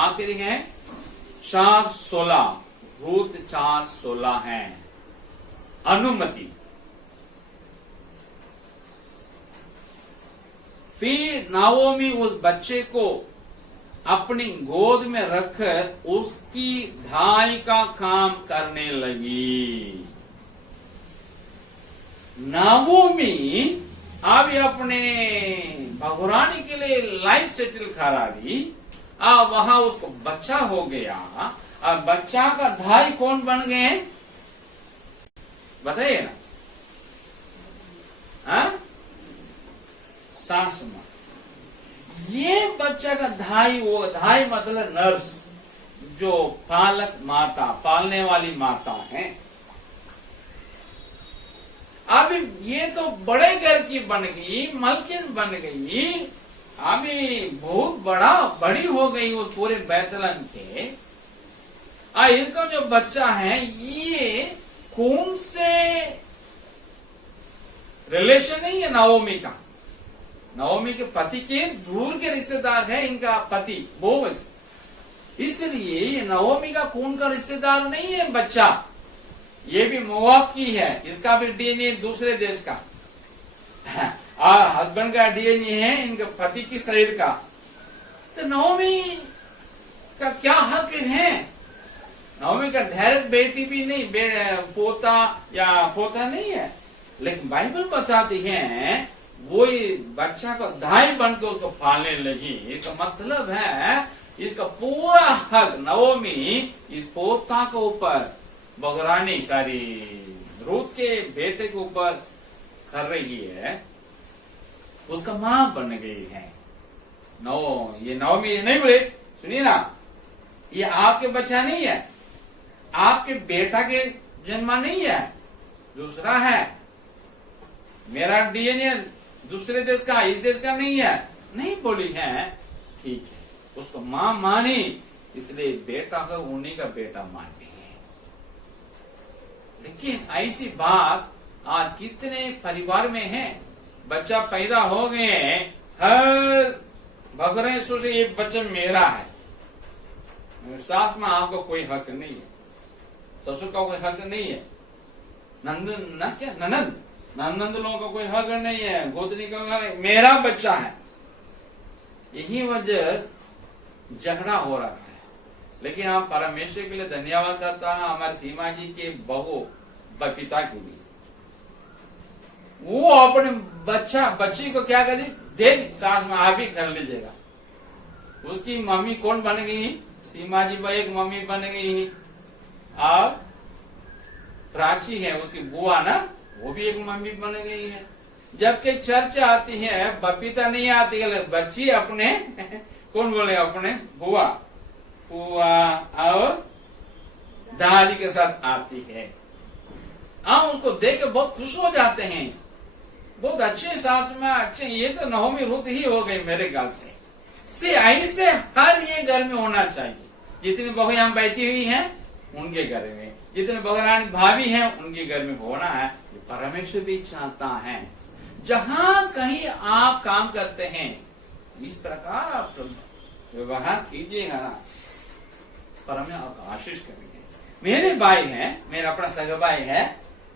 आखिरी है 4:16, रूत 4:16 है अनुमति। फिर नाओमी उस बच्चे को अपनी गोद में रखकर उसकी धाई का काम करने लगी। नाओमी अभी अपने बहुरानी के लिए लाइफ सेटल करा दी। अब वहां उसको बच्चा हो गया। अब बच्चा का धाई कौन बन गए बताइए ना? सास मां। ये बच्चा का धाई, वो धाई मतलब नर्स, जो पालक माता, पालने वाली माता है। अभी ये तो बड़े घर की बन गई, मलकिन बन गई, अभी बहुत बड़ी हो गई वो पूरे बैतलहम के। इनका जो बच्चा है ये कौन से रिलेशन है? ये नाओमी का, नाओमी के पति के दूर के रिश्तेदार है इनका पति बोअज। इसलिए ये नाओमी का खून का रिश्तेदार नहीं है बच्चा, ये भी मोआब की है। इसका भी डीएनए दूसरे देश का, हस्बैंड का डीएनए है इनके पति की साइड का। तो नाओमी का क्या हक है? नाओमी का डायरेक्ट बेटी भी नहीं, पोता या पोता नहीं है। लेकिन बाइबल बताती है वो बच्चा को धाई बनकर उसको पालने लगी। इसका मतलब है इसका पूरा हक नाओमी इस पोता के ऊपर, बहुरानी सारी रूत के बेटे के ऊपर कर रही है। उसका मां बन गई है। ये नाओमी नहीं बोले, सुनिए ना, ये आपके बच्चा नहीं है, आपके बेटा के जन्मा नहीं है, दूसरा है। मेरा डीएनए दूसरे देश का, इस देश का नहीं है, नहीं बोली है। ठीक है, उसको मां मानी, इसलिए बेटा को उन्हीं का बेटा मानते हैं। लेकिन ऐसी बात आज कितने परिवार में है? बच्चा पैदा हो गए, हर भगरे सोचे ये बच्चा मेरा है। सास में आपका कोई हक नहीं है, ससुर का कोई हक नहीं है, ननंद लोगों का कोई हक नहीं है, गोतनी का हक, मेरा बच्चा है। यही वजह झगड़ा हो रहा है। लेकिन हम परमेश्वर के लिए धन्यवाद करता है हमारे सीमा जी के बहू बपीता के लिए। वो अपने बच्ची को क्या कर दी, दे दी, सास में आप ही कर लीजिएगा। उसकी मम्मी कौन बन गई? सीमा जी एक मम्मी बन गई। और प्राची है उसकी बुआ ना, वो भी एक मम्मी बन गई है। जबकि चर्च आती है, बपीता नहीं आती है, बच्ची अपने कौन बोले, अपने बुआ और दादी के साथ आती है। हम उसको देख के बहुत खुश हो जाते हैं, बहुत अच्छे सास में अच्छे। ये तो नाओमी रूत ही हो गई मेरे ख्याल से ऐसे हर ये घर में होना चाहिए। जितनी बहू यहाँ बैठी हुई हैं उनके घर में, जितने बहुरानी भाभी हैं उनके घर में होना है। परमेश्वर भी चाहता है जहां कहीं आप काम करते हैं इस प्रकार आप व्यवहार कीजिएगा ना, परमेश्वर आपको आशीष करेंगे। मेरे भाई हैं, मेरा अपना सगा भाई है,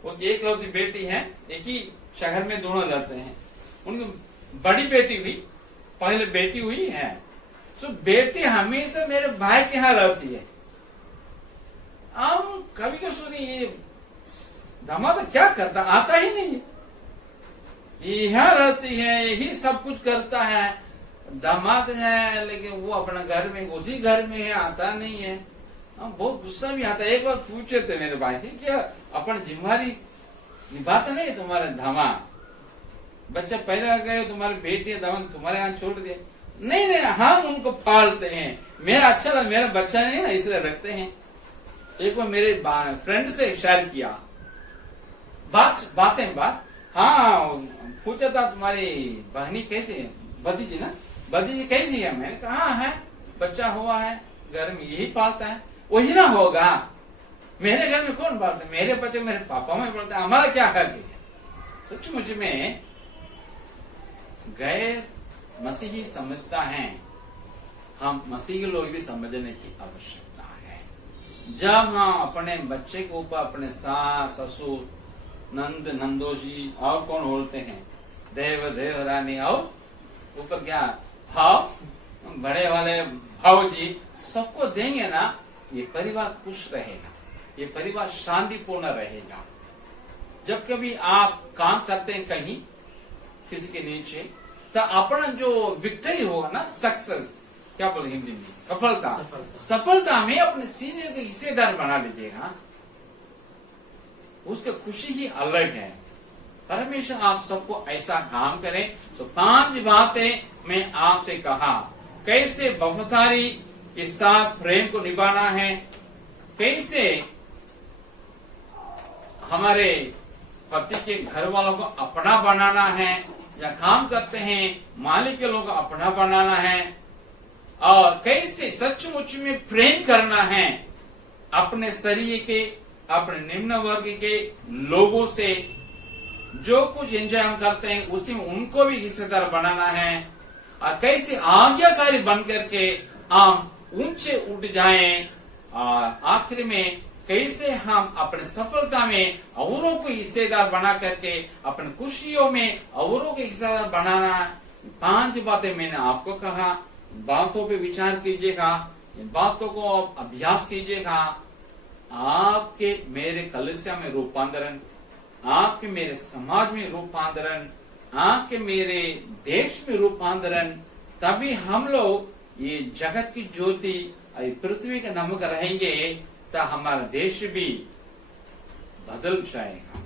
उसकी एक लौती बेटी है, एक ही शहर में दोनों रहते हैं। उनकी बड़ी बेटी हुई, पहले बेटी हुई है, तो बेटी हमेशा मेरे भाई के यहाँ रहती है। हम कभी कभी सुनिए ये दामाद क्या करता, आता ही नहीं, यहाँ रहती है, यही सब कुछ करता है। दामाद है लेकिन वो अपना घर में, उसी घर में है, आता नहीं है। हम बहुत गुस्सा भी आता है। एक बार पूछे थे मेरे भाई से, क्या अपन जिम्मेदारी निभाता नहीं तुम्हारे दामाद? बच्चा पैदा गए, तुम्हारी बेटी दामाद तुम्हारे यहाँ छोड़ दिए। नहीं, हम उनको पालते हैं, मेरा अच्छा लगा, मेरा बच्चा नहीं ना, इसलिए रखते हैं। एक बार मेरे फ्रेंड से शेयर किया बातें। हाँ, पूछा था तुम्हारी बहनी कैसी है, भतीजी ना, भतीजी कैसी है? मैंने कहा है, बच्चा हुआ है, घर में यही पालता है। वही ना होगा, मेरे घर में कौन पालता है? मेरे बच्चे मेरे पापा में पालता है, हमारा क्या हक है? सचमुच में गैर मसीही समझता है हम मसीह के लोग भी समझने की आवश्यकता है। जब हम अपने बच्चे के ऊपर अपने सास ससुर नंद नंदोजी और कौन बोलते हैं देव देवरानी और ऊपर क्या भाव बड़े वाले भाव जी सबको देंगे ना, ये परिवार खुश रहेगा, ये परिवार शांतिपूर्ण रहेगा। जब कभी आप काम करते हैं कहीं किसी के नीचे, तो अपना जो विक्ट्री होगा ना, सक्सेस क्या बोले हिंदी में, सफलता में अपने सीनियर के हिस्सेदार बना लीजिएगा, उसकी खुशी ही अलग है। परमेश्वर आप सबको ऐसा काम करें। तो 5 बातें मैं आपसे कहा, कैसे वफादारी के साथ प्रेम को निभाना है, कैसे हमारे पति के घर वालों को अपना बनाना है, या काम करते हैं मालिक के लोगों को अपना बनाना है, और कैसे सचमुच में प्रेम करना है अपने शरीर के अपने निम्न वर्ग के लोगों से। जो कुछ एंजॉय हम करते हैं उसी में उनको भी हिस्सेदार बनाना है, और कैसे आज्ञाकारी बन करके हम ऊंचे उठ जाएं, और आखिर में कैसे हम अपने सफलता में औरों को हिस्सेदार बना करके अपने खुशियों में औरों को हिस्सेदार बनाना। 5 बातें मैंने आपको कहा, इन बातों पे विचार कीजिएगा, इन बातों को अभ्यास कीजिएगा। आपके मेरे कलीसिया में रूपांतरण, आपके मेरे समाज में रूपांतरण, आपके मेरे देश में रूपांतरण, तभी हम लोग ये जगत की ज्योति पृथ्वी का नमक रहेंगे, तो हमारा देश भी बदल जाएगा।